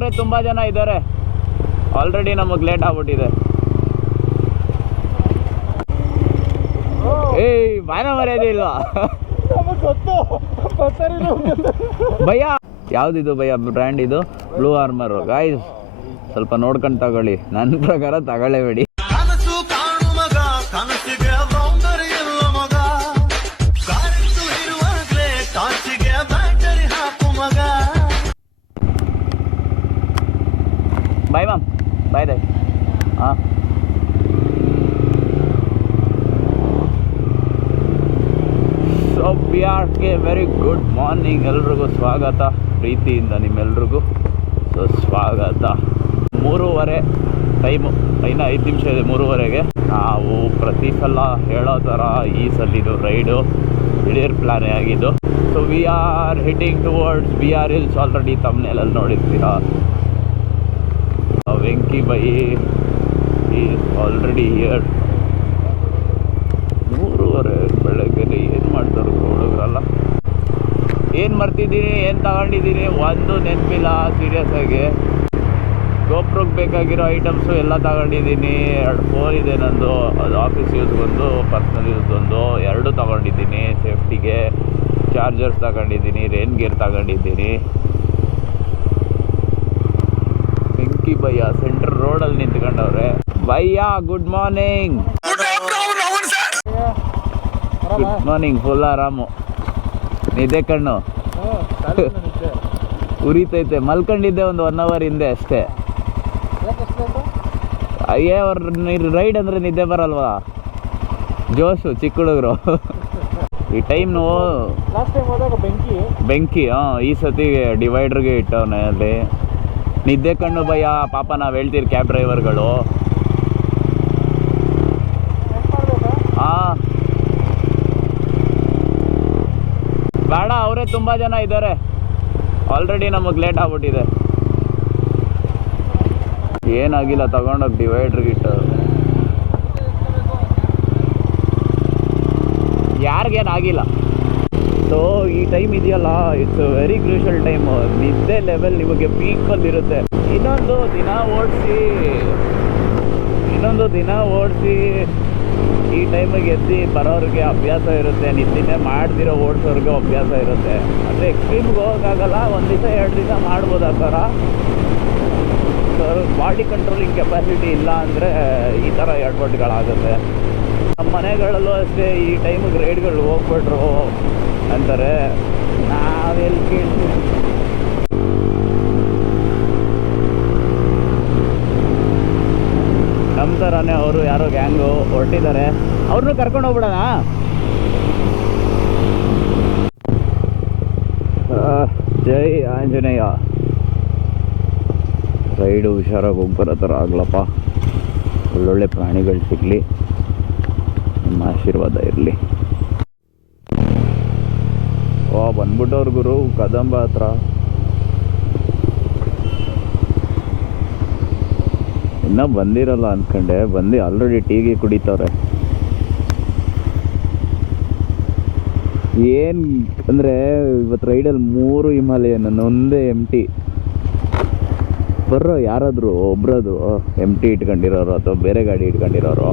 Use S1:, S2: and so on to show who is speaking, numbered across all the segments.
S1: ಅವರೇ ತುಂಬ ಜನ ಇದ್ದಾರೆ. ಆಲ್ರೆಡಿ ನಮಗೆ ಲೇಟ್ ಆಗ್ಬಿಟ್ಟಿದೆ. ಏಯ್ ಬಾನ ಮರ್ಯಾದೆ ಇಲ್ವಾ?
S2: ನಮಗ್ ಗೊತ್ತು ಗೊತ್ತಾರಿಲ್ಲ
S1: ಭಯ್ಯ. ಯಾವ್ದಿದು ಭಯ್ಯ? ಬ್ರ್ಯಾಂಡ್ ಇದು? ಬ್ಲೂ ಆರ್ಮರ್ ಗಾಯ್ಸ್ ಸ್ವಲ್ಪ ನೋಡ್ಕೊಂಡು ತಗೊಳ್ಳಿ. ನನ್ನ ಪ್ರಕಾರ ತಗೊಳ್ಳೇಬೇಡಿ ವೆರಿ ಗುಡ್ ಮಾರ್ನಿಂಗ್ ಎಲ್ರಿಗೂ ಸ್ವಾಗತ, ಪ್ರೀತಿಯಿಂದ ನಿಮ್ಮೆಲ್ರಿಗೂ ಸೊ ಸ್ವಾಗತ. ಮೂರುವರೆ ಟೈಮು ಇನ್ನು ಐದು ನಿಮಿಷ ಇದೆ ಮೂರುವರೆಗೆ. ನಾವು ಪ್ರತಿ ಸಲ ಹೇಳೋ ಥರ ಈ ಸಲಿದು ರೈಡು ಹಿಡಿಯರ್ ಪ್ಲಾನೇ ಆಗಿದ್ದು. So we are hitting towards B R Hills already ತಮ್ಮನೇಲಲ್ಲಿ ನೋಡಿರ್ತೀರಾ? Venky by is already here ಮೂರುವರೆ ಬೆಳಗ್ಗೆ ಏನು ಮಾಡ್ತಾರೆ ಹುಡುಗರಲ್ಲ ಏನು ಮರ್ತಿದ್ದೀನಿ ಏನು ತಗೊಂಡಿದ್ದೀನಿ ಒಂದು ನೆನಪಿಲ್ಲ ಸೀರಿಯಸ್ ಆಗಿ. ಗೋಪ್ರಕ್ಕೆ ಬೇಕಾಗಿರೋ ಐಟಮ್ಸು ಎಲ್ಲ ತಗೊಂಡಿದ್ದೀನಿ ಎರಡು ಫೋನ್ ಇದೆ ನಂದು ಅದು ಆಫೀಸ್ ಯೂಸ್ಗೊಂದು ಪರ್ಸ್ನಲ್ ಯೂಸ್ಗೊಂದು ಎರಡು ತಗೊಂಡಿದ್ದೀನಿ ಸೇಫ್ಟಿಗೆ ಚಾರ್ಜರ್ಸ್ ತಗೊಂಡಿದ್ದೀನಿ ರೇನ್ ಗೇರ್ ತಗೊಂಡಿದ್ದೀನಿ ಬೆಂಕಿ ಭಯ್ಯ ಸೆಂಟ್ರ್ ರೋಡಲ್ಲಿ ನಿಂತ್ಕೊಂಡವ್ರೆ. Bhaiya good morning good morning full ಆರಾಮು ನಿದ್ದೆ ಕಣ್ಣು. ಉರಿತೈತೆ. ಮಲ್ಕೊಂಡಿದ್ದೆ ಒಂದು ಒನ್ ಅವರ್ ಹಿಂದೆ ಅಷ್ಟೇ. ಅಯ್ಯೇ ಅವ್ರ ರೈಡ್ ಅಂದರೆ ನಿದ್ದೆ ಬರಲ್ವಾ? ಜೋಶು ಚಿಕ್ಕ ಹುಡುಗರು. ಈ ಟೈಮ್ ನಾವು
S2: ಲಾಸ್ಟ್ ಟೈಮ್ ಹೋದಾಗ ಬೆಂಕಿ.
S1: ಬೆಂಕಿ ಹಾಂ ಈ ಸತಿ ಡಿವೈಡ್ರಿಗೆ ಇಟ್ಟವನೆ ಅಲ್ಲಿ. ನಿದ್ದೆ ಕಣ್ಣು ಭಯ ಪಾಪ ನಾವು ಹೇಳ್ತೀರಿ ಕ್ಯಾಬ್ ಡ್ರೈವರ್ಗಳು
S2: ನೆನ್ಪ್ ಮಾಡ್ಬೇಕಾ?
S1: ಹಾಂ ಬೇಡ ಅವರೇ ತುಂಬ ಜನ ಇದ್ದಾರೆ. ಆಲ್ರೆಡಿ ನಮಗೆ ಲೇಟ್ ಆಗ್ಬಿಟ್ಟಿದೆ. ಏನಾಗಿಲ್ಲ, ತಗೊಂಡೋಗಿ ಡಿವೈಡ್ರ್ ಇಟ್ಟು ಯಾರಿಗೇನಾಗಿಲ್ಲ. ಸೊ ಈ ಟೈಮ್ ಇದೆಯಲ್ಲ ಇಟ್ಸ್ ವೆರಿ ಕ್ರೂಷಲ್ ಟೈಮ್ ನಿದ್ದೆ ಲೆವೆಲ್ ನಿಮಗೆ ಪೀಕ್ ಇರುತ್ತೆ ಇನ್ನೊಂದು ದಿನ ಓಡಿಸಿ, ಇನ್ನೊಂದು ದಿನ ಓಡಿಸಿ ಈ ಟೈಮಿಗೆ ಎದ್ದು ಬರೋರಿಗೆ ಅಭ್ಯಾಸ ಇರುತ್ತೆ ನಿನ್ನೆ ಮಾಡ್ದಿರೋ ಓಡಿಸೋರಿಗೆ ಅಭ್ಯಾಸ ಇರುತ್ತೆ. ಅಂದರೆ ಎಕ್ಸ್ಟ್ರೀಮ್ಗೆ ಹೋಗೋಕ್ಕಾಗಲ್ಲ, ಒಂದು ದಿವಸ, ಎರಡು ದಿವಸ ಮಾಡ್ಬೋದು ಆ ಥರ ಬಾಡಿ ಕಂಟ್ರೋಲಿಂಗ್ ಕೆಪಾಸಿಟಿ ಇಲ್ಲ ಅಂದರೆ ಈ ಥರ ಎಡ್ವರ್ಟ್ಗಳಾಗುತ್ತೆ ನಮ್ಮ ಮನೆಗಳಲ್ಲೂ ಅಷ್ಟೇ, ಈ ಟೈಮಿಗೆ ರೈಡ್ಗಳು ಹೋಗ್ಬಿಟ್ರು. ಅಂತಾರೆ ನಾವೆಲ್ಲಿ ಕೇಳ್ತೀವಿ? ಥರನೇ ಅವರು ಯಾರೋ ಗ್ಯಾಂಗು ಹೊರಟಿದ್ದಾರೆ. ಅವ್ರನ್ನೂ ಕರ್ಕೊಂಡು ಹೋಗ್ಬಿಡೋಣ. ಜೈ ಆಂಜನೇಯ. ರೈಡು ಹುಷಾರಾಗಿ ಹೋಗಿ ಬರೋ ಥರ ಆಗ್ಲಪ್ಪ. ಒಳ್ಳೊಳ್ಳೆ ಪ್ರಾಣಿಗಳು ಸಿಗಲಿ. ನಿಮ್ಮ ಆಶೀರ್ವಾದ ಇರಲಿ. ಓ ಬಂದ್ಬಿಟ್ಟವ್ರ ಗುರು, ಕದಂಬ ಹತ್ರ. ಇನ್ನೂ ಬಂದಿರಲ್ಲ ಅಂದ್ಕೊಂಡೆ ಬಂದು ಆಲ್ರೆಡಿ ಟೀಗೆ ಕುಡಿತವ್ರೆ. ಏನು ಅಂದರೆ ಇವತ್ತು ರೈಡಲ್ಲಿ ಮೂರು ಹಿಮಾಲಯನ್ ಒಂದೇ ಎಂ ಟಿ ಬರ್ರೋ ಯಾರಾದರೂ ಒಬ್ರದು ಎಂ ಟಿ ಇಟ್ಕೊಂಡಿರೋರು ಅಥವಾ ಬೇರೆ ಗಾಡಿ ಇಟ್ಕೊಂಡಿರೋರು?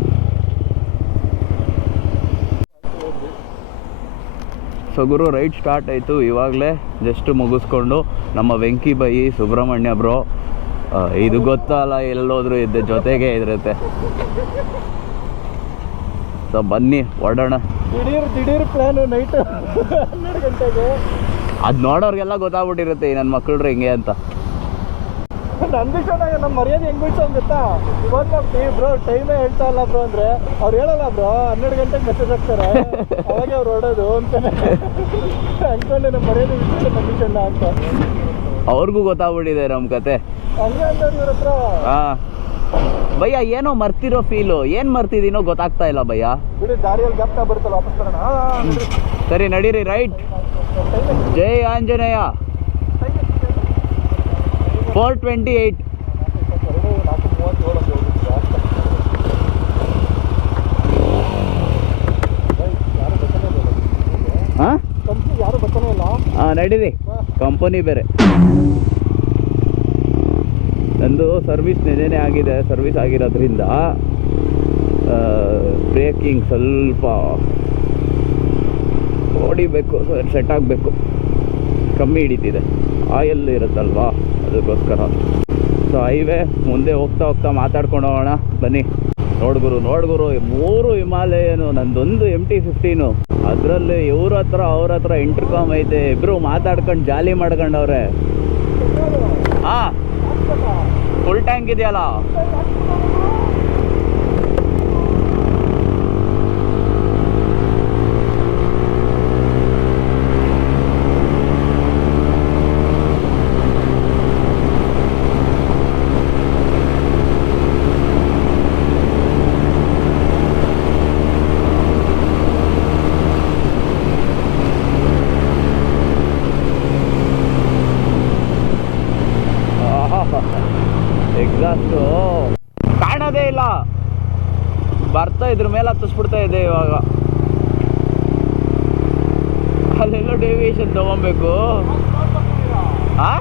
S1: ಸೊ ಗುರು ರೈಡ್ ಸ್ಟಾರ್ಟ್ ಆಯಿತು. ಇವಾಗಲೇ ಜಸ್ಟ್ ಮುಗಿಸ್ಕೊಂಡು ನಮ್ಮ ವೆಂಕಿ ಬಾಯಿ, ಸುಬ್ರಹ್ಮಣ್ಯ ಬ್ರೋ ಇದು ಗೊತ್ತಲ್ಲ ಎಲ್ಲೋದ್ರೂ ಇದ್ದ ಜೊತೆಗೆ ಇರುತ್ತೆ. ಸೊ ಬನ್ನಿ ಹೊಡೋಣ
S2: ದಿಢೀರ್ ದಿಢೀರ್ ಪ್ಲಾನ್ ನೈಟ್ ಹನ್ನೆರಡು ಗಂಟೆಗೆ.
S1: ಅದು ನೋಡೋರಿಗೆಲ್ಲ ಗೊತ್ತಾಗ್ಬಿಟ್ಟಿರುತ್ತೆ ನನ್ ನನ್ನ ಮಕ್ಕಳ್ರು ಹಿಂಗೆ ಅಂತ.
S2: ಇಷ್ಟ ನಮ್ಮ ಮರ್ಯಾದೆ ಹೆಂಗ್ ಬಿಡ್ಸೋನ್ ಗೊತ್ತಾ? ಇವತ್ತು ನಾವು ಬ್ರೋ ಟೈಮೇ ಹೇಳ್ತಾ ಇಲ್ಲ ಬ್ರೋ ಅಂದ್ರೆ ಅವ್ರು ಹೇಳಲ್ಲ ಬ್ರೋ ಹನ್ನೆರಡು ಗಂಟೆಗೆ ಮೆಸೇಜ್ ಹಾಕ್ತಾರೆ. ಅವಾಗ ಅವ್ರು ಹೊಡೋದು ಅಂತಾನೆ. ಅನ್ಕೊಂಡೆ ನಮ್ಮ ಮರ್ಯಾದೆ ಬಿಟ್ಟಿಲ್ಲ ನಮ್ಮ ಅಂತ.
S1: ಅವ್ರಿಗೂ ಗೊತ್ತಾಗ್ಬಿಟ್ಟಿದೆ ನಮ್ಮ ಕತೆ. ಹಾಂ. ಭಯ್ಯ ಏನೋ ಮರ್ತಿರೋ ಫೀಲು ಏನು ಮರ್ತಿದೀನೋ ಗೊತ್ತಾಗ್ತಾ ಇಲ್ಲ ಭಯ್ಯ. ಸರಿ ನಡೀರಿ ರೈಟ್ ಜೈ ಆಂಜನೇಯ? ಫೋರ್ ಟ್ವೆಂಟಿ ಏಯ್ಟ್ ಹಾಂ ನಡೀರಿ. ಕಂಪನಿ ಬೇರೆ. ನಂದು ಸರ್ವಿಸ್ ನೆನೆನೇ ಆಗಿದೆ ಸರ್ವಿಸ್ ಆಗಿರೋದ್ರಿಂದ ಬ್ರೇಕಿಂಗ್ ಸ್ವಲ್ಪ ಹೊಡಿಬೇಕು ಸೆಟ್ ಆಗಬೇಕು. ಕಮ್ಮಿ ಹಿಡಿತಿದೆ. ಆಯಿಲ್ ಇರುತ್ತಲ್ವಾ? ಅದಕ್ಕೋಸ್ಕರ. ಸೊ ಹೈವೇ ಮುಂದೆ ಹೋಗ್ತಾ ಹೋಗ್ತಾ ಮಾತಾಡ್ಕೊಂಡು ಹೋಗೋಣ. ಬನ್ನಿ. ನೋಡ್ಗುರು ನೋಡ್ಗುರು ಮೂರು ಹಿಮಾಲಯನು, ನಂದೊಂದು ಎಂ ಟಿ ಫಿಫ್ಟೀನು ಅದರಲ್ಲಿ ಇವ್ರ ಹತ್ರ, ಅವ್ರ ಹತ್ರ ಇಂಟರ್ಕಾಮ್ ಐತೆ. ಇಬ್ರು ಮಾತಾಡ್ಕೊಂಡು ಜಾಲಿ ಮಾಡ್ಕೊಂಡವ್ರೆ. ಹಾ. ಫುಲ್ ಟ್ಯಾಂಕ್ ಇದೆಯಲ್ಲ? ಎಕ್ಸಾಸ್ಟು ಕಾಣೋದೇ ಇಲ್ಲ. ಬರ್ತಾ ಇದ್ರ ಮೇಲೆ ಹತ್ತಿಸ್ಬಿಡ್ತಾ ಇದೆ ಇವಾಗ. ಅಲ್ಲೆಲ್ಲೋ ಡೇವಿಯೇಷನ್ ತಗೊಬೇಕು. ಆ?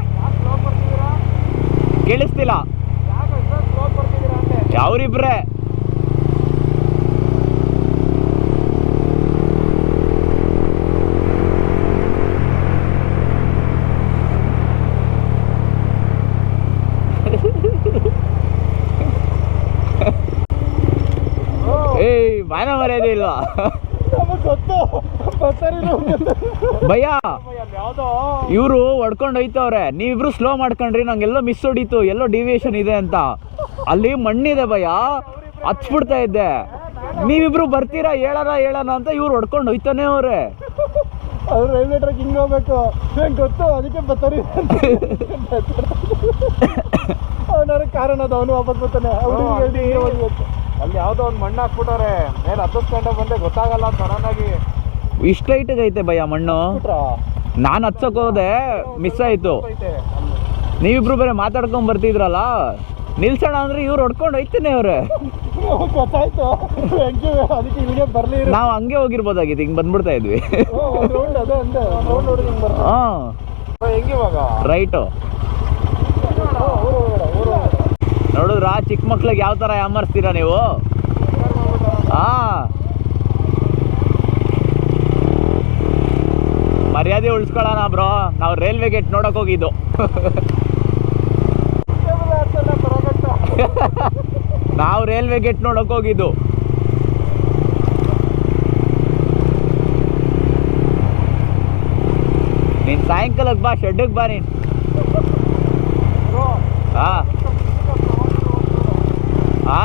S1: ಕೇಳಿಸ್ತಿಲ್ಲ. ಯಾವ್ರಿಬ್ರೆ ಏಯ್ ಮಾನ ಮರ್ಯಾದೆ ಇಲ್ವಾ
S2: ನಮಗ್ ಗೊತ್ತು ಬರ್ತಾರೆ
S1: ಭಯ ಇವರು ಹೊಡ್ಕೊಂಡು ಹೋಯ್ತವ್ರೆ. ನೀವಿಬ್ರು ಸ್ಲೋ ಮಾಡ್ಕೊಂಡ್ರಿ ನಂಗೆಲ್ಲೋ ಮಿಸ್ ಹೊಡೀತು ಎಲ್ಲೋ ಡಿವಿಯೇಷನ್ ಇದೆ ಅಂತ. ಅಲ್ಲಿ ಮಣ್ಣಿದೆ ಭಯ ಹಚ್ಬಿಡ್ತಾ ಇದ್ದೆ. ನೀವಿಬ್ರು ಬರ್ತೀರಾ ಹೇಳೋಣ ಹೇಳೋಣ ಅಂತ ಇವ್ರು ಹೊಡ್ಕೊಂಡು ಹೋಯ್ತಾನೆ ಅವ್ರೆ.
S2: ಅವ್ರು ರೈಲ್ವೆ ಟ್ರ್ಯಾಕ್ ಹಿಂಗ್ ಹೋಗ್ಬೇಕು. ನಂಗೆ ಗೊತ್ತು. ಅದಕ್ಕೆ ಬರ್ತಾರೆ ಅವನಾರ ಕಾರಣ ಅದು ಅವನು ವಾಪಸ್ ಬರ್ತಾನೆ ಅವ್ರಿಗೆ ಹೇಳಿ ಅಲ್ಲಿ ಯಾವುದೋ ಒಂದು ಮಣ್ಣು ಹಾಕ್ಬಿಟ್ಟವ್ರೆ. ಮೇಲೆ ಹತ್ತಿಸ್ಕೊಂಡೆ ಬಂದೆ ಗೊತ್ತಾಗಲ್ಲ ಸಡನ್
S1: ಇಷ್ಟು ಹೈಟಿಗೆ ಐತೆ ಭಯ ಮಣ್ಣು. ನಾನು ಹತ್ಸಕ್ ಹೋದೆ ಮಿಸ್ ಆಯ್ತು. ನೀವಿಬ್ರು ಬೇರೆ ಮಾತಾಡ್ಕೊಂಡು ಬರ್ತಿದ್ರಲ್ಲ ನಿಲ್ಸೋಣ ಅಂದ್ರೆ ಇವ್ರು ಹೊಡ್ಕೊಂಡು ಹೋಯ್ತಾನೆ ಅವ್ರೆ.
S2: ಗೊತ್ತಾಯ್ತು. ಅದಕ್ಕೆ ಇಲ್ಲಿಗೆ ಬರ್ಲಿ.
S1: ನಾವು ಹಂಗೆ ಹೋಗಿರ್ಬೋದಾಗಿತ್ತು ಹಿಂಗೆ ಬಂದ್ಬಿಡ್ತಾ ಇದ್ವಿ. ಹಾ. ರೈಟು
S2: ಊರು ಹೋಗೋಣ ಊರು ಹೋಗೋಣ
S1: ನೋಡಿದ್ರಾ? ಚಿಕ್ಕ ಮಕ್ಳಿಗೆ ಯಾವ ತರ ಯಾಮರ್ಸ್ತೀರಾ ನೀವು? ಹಾ ಮರ್ಯಾದೆ ಉಳಿಸ್ಕೊಳ್ಳೋಣ ಬ್ರೋ. ನಾವು ರೈಲ್ವೆ ಗೇಟ್ ನೋಡಕ್ ಹೋಗಿದ್ದು. ನಾವು ರೈಲ್ವೆ ಗೇಟ್ ನೋಡಕ್ ಹೋಗಿದ್ದು. ನೀನ್ ಸಾಯಂಕಾಲಕ್ಕೆ ಬಾ ಶೆಡ್ಡಿಗೆ ಬಾ ನೀನ್ ಹಾ ಹಾ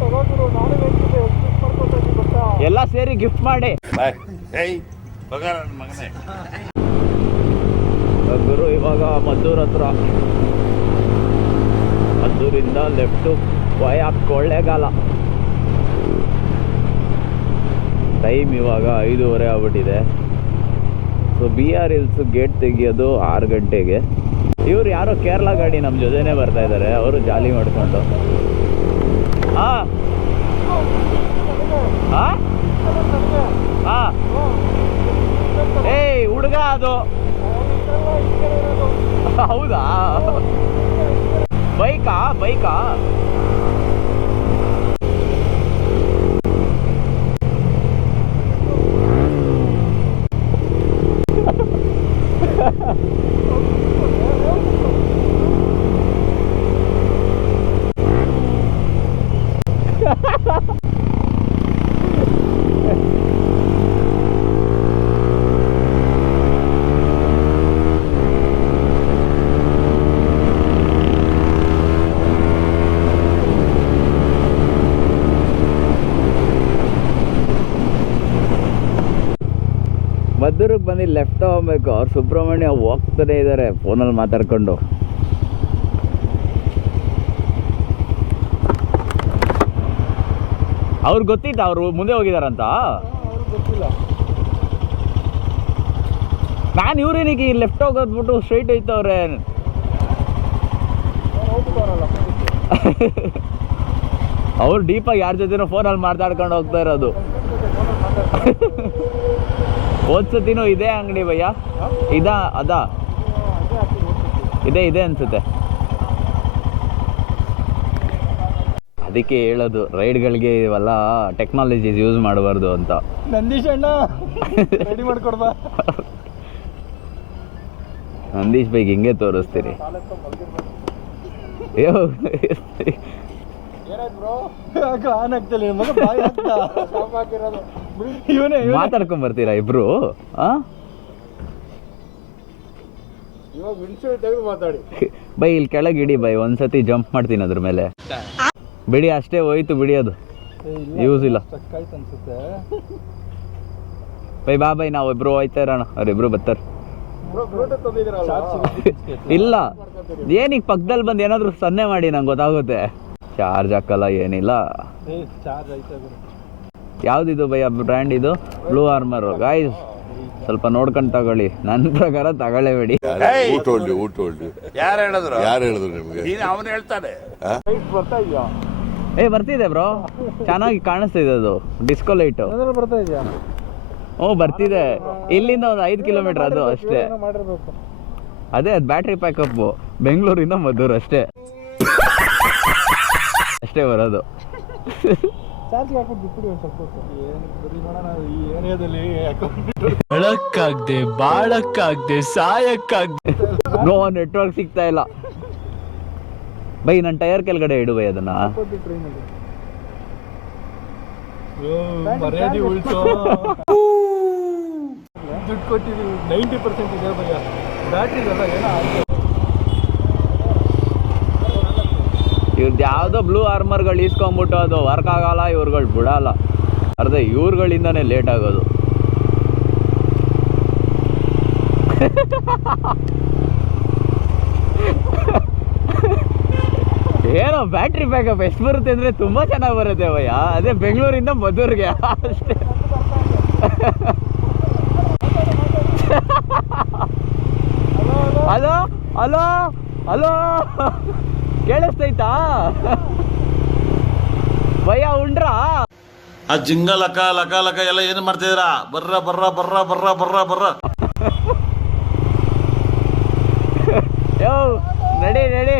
S2: ತಗೊಂಡ್ರು ನಾನು ಹೇಳ್ತಿದ್ದೆ ಎಷ್ಟು ಮಾಡ್ಕೊತಾ ಇದ್ದೀನಿ ಗೊತ್ತಾ
S1: ಗಿಫ್ಟ್ ಮಾಡಿ. ಗುರು ಇವಾಗ ಮದ್ದೂರ್ ಹತ್ರ. ಮದ್ದೂರಿಂದ ಲೆಫ್ಟು ವಯ ಕೊಳ್ಳೇಗಾಲ ಟೈಮ್ ಇವಾಗ ಐದೂವರೆ ಆಗ್ಬಿಟ್ಟಿದೆ. So B R Hills gate ತೆಗಿಯೋದು ಆರು ಗಂಟೆಗೆ. ಇವ್ರು ಯಾರೋ ಕೇರಳ ಗಾಡಿ ನಮ್ಮ ಜೊತೆನೇ ಬರ್ತಾ ಇದ್ದಾರೆ ಅವರು ಜಾಲಿ ಮಾಡಿಕೊಂಡು. ಹಾ ಹಾ ಏಯ್ ಹುಡುಗ ಅದು. ಹೌದಾ? ಬೈಕಾ ಬೈಕಾ ಮದ್ದೂರಿಗೆ ಬಂದು ಲೆಫ್ಟ್ ಹೋಗ್ಬೇಕು ಅವ್ರು ಸುಬ್ರಹ್ಮಣ್ಯ ಹೋಗ್ತಾನೆ ಇದ್ದಾರೆ ಫೋನಲ್ಲಿ ಮಾತಾಡ್ಕೊಂಡು. ಅವ್ರಿಗೆ ಗೊತ್ತಿತ್ತು ಅವರು ಮುಂದೆ ಹೋಗಿದಾರಂತ? ನಾನು ಇವ್ರೇನಿಗೆ ಲೆಫ್ಟ್ ಹೋಗೋದ್ಬಿಟ್ಟು ಸ್ಟ್ರೈಟ್ ಹೋಯ್ತವ್ರೆ
S2: ಅವ್ರೆ.
S1: ಅವ್ರು ಡೀಪಾಗಿ ಯಾರ ಜೊತೆನೋ ಫೋನಲ್ಲಿ ಮಾತಾಡ್ಕೊಂಡು ಹೋಗ್ತಾ ಇರೋದು. ಓದ್ಸತಿನೂ ಇದೇ ಅಂಗಡಿ ಭಯ್ಯ? ಇದ ಅದ? ಇದೇ ಇದೆ ಅನ್ಸುತ್ತೆ. ಅದಕ್ಕೆ ಹೇಳೋದು ರೈಡ್ಗಳಿಗೆ ಇವೆಲ್ಲ ಟೆಕ್ನಾಲಜೀಸ್ ಯೂಸ್ ಮಾಡಬಾರ್ದು ಅಂತ.
S2: ನಂದೀಶ್ ಅಣ್ಣ ರೆಡಿ ಮಾಡ್ಕೊಡ್ಬ
S1: ನಂದೀಶ್ ಬೈಕ್ ಹಿಂಗೆ ತೋರಿಸ್ತೀರಿ.
S2: ಆನ್ ಆಗ್ತಿಲ್ಲ ಮಗ ಬಾಯಿ ಹಾಕ್ತಾ? ಇವನೇ
S1: ಮಾತಾಡ್ಕೊಂಡ್ ಬರ್ತೀರಾ ಇಬ್ರು? ಆ?
S2: ಇವಾಗ ತೆಗೆದು ಮಾತಾಡಿ.
S1: ಬೈ ಇಲ್ಲಿ ಕೆಳಗೆ ಇಡಿ ಬೈ ಒಂದ್ಸತಿ ಜಂಪ್ ಮಾಡ್ತೀನಿ ಅದ್ರ ಮೇಲೆ. ಬಿಡಿ ಅಷ್ಟೇ ಹೋಯ್ತು ಬಿಡಿ ಅದು. ಯೂಸ್ ಇಲ್ಲ
S2: ಸ್ಟಕ್ ಆಯ್ತು ಅನ್ಸುತ್ತೆ.
S1: ಬೈ ಬಾ ಬೈ ನಾವ್ ಇಬ್ರು ಹೋಯ್ತಾ ಇರೋಣ. ಅವ್ರಿಬ್ರು ಬರ್ತಾರೆ. ಇಲ್ಲ. ಏನೀಗ ಪಕ್ಕದಲ್ಲಿ ಬಂದು ಏನಾದ್ರೂ ಸನ್ನೆ ಮಾಡಿ ನಂಗೆ ಗೊತ್ತಾಗುತ್ತೆ. ಚಾರ್ಜ್ ಹಾಕಲ್ಲ ಏನಿಲ್ಲ. ಯಾವ್ದಿದು ಬೈ ಬ್ರ್ಯಾಂಡ್ ಇದು? ಬ್ಲೂ ಆರ್ಮರ್ ಗಾಯ್ಸ್ ಸ್ವಲ್ಪ ನೋಡ್ಕೊಂಡು ತಗೊಳ್ಳಿ. ನನ್ನ ಪ್ರಕಾರ ತಗೊಳ್ಳೇಬೇಡಿ
S3: ಏಯ್!
S4: ಊಟ ಹೊಲ್ಡಿ ಊಟ
S3: ಯಾರು ಹೇಳಿದ್ರು?
S4: ಯಾರು ಹೇಳಿದ್ರು ನಿಮಗೆ?
S3: ನೀನು ಅವನು ಹೇಳ್ತಾನೆ.
S1: ಏ ಬರ್ತಿದೆ ಬ್ರೋ. ಚೆನ್ನಾಗಿ ಕಾಣಿಸ್ತಿದೆ ಅದು. ಡಿಸ್ಕೋ ಲೈಟ್
S2: ಓ ಬರ್ತಾ ಇದೆಯಾ?
S1: ಹ್ಞೂ ಬರ್ತಿದೆ. ಇಲ್ಲಿಂದ ಒಂದು ಐದು ಕಿಲೋಮೀಟರ್ ಅದು ಅಷ್ಟೇ. ಅದೇ ಅದು ಬ್ಯಾಟ್ರಿ ಪ್ಯಾಕಪ್ ಬೆಂಗಳೂರಿಂದ ಮದ್ದೂರು ಅಷ್ಟೇ. ಅಷ್ಟೇ ಬರೋದು.
S2: ಚಾರ್ಜ್ ಹಾಕೊಂಡು ಬಿಟ್ಬಿಡಿ ಒಂದು ಸ್ವಲ್ಪ. ಹೊತ್ತು. ಏನಕ್ಕೆ ಬರೀ ನೋಡೋಣ ಈ ಏರಿಯಾದಲ್ಲಿ
S5: ಬೆಳಕಾಗ್ದೆ ಬಾಳಕ್ಕಾಗ್ದೆ ಸಾಯಕ್ಕಾಗ್ದೆ.
S1: ನೋ ನೆಟ್ವರ್ಕ್ ಸಿಗ್ತಾ ಇಲ್ಲ. ಬೈ ನನ್ನ ಟೈರ್ ಕೆಳಗಡೆ ಇಡು ಬೈ ಅದನ್ನ
S2: ಟ್ರೈನಲ್ಲಿ ಮರ್ಯಾದೆ ಉಳ್ಸೋ ದುಡ್ಡು ಕೊಟ್ಟಿದ್ದೀವಿ ನೈಂಟಿ ಪರ್ಸೆಂಟ್ ಇದೆ ಬ್ಯಾಟ್ರಿ ಎಲ್ಲ ಏನೋ
S1: ಇವ್ರದ್ದು ಯಾವುದೋ ಬ್ಲೂ ಆರ್ಮರ್ಗಳು ಇಸ್ಕೊಂಬಿಟ್ಟು ಅದು ವರ್ಕ್ ಆಗಲ್ಲ, ಇವ್ರುಗಳು ಬಿಡಲ್ಲ. ಅರ್ಧ ಇವ್ರುಗಳಿಂದನೇ ಲೇಟ್ ಆಗೋದು. ಏನೋ ಬ್ಯಾಟ್ರಿ ಬ್ಯಾಕಪ್ ಎಷ್ಟು ಬರುತ್ತೆ ಅಂದರೆ ತುಂಬ ಚೆನ್ನಾಗಿ ಬರುತ್ತೆ ಭಯ ಅದೇ ಬೆಂಗಳೂರಿಂದ ಮದ್ದೂರಿಗೆ ಅಷ್ಟೇ. Hello hello hello. ಕೇಳಿಸ್ತೈತಾ? ಭಯ ಉಂಡ್ರಾ?
S6: ಆ ಜಿಂಗ ಲಕ ಲಕ ಲಕ ಎಲ್ಲ ಏನು ಮಾಡ್ತಿದ್ದೀರಾ? ಬರ್ರ ಬರ್ರ ಬರ್ರ ಬರ್ರ ಬರ್ರ ಬರ್ರ.
S1: ಯೋ ನಡಿ ನಡಿ.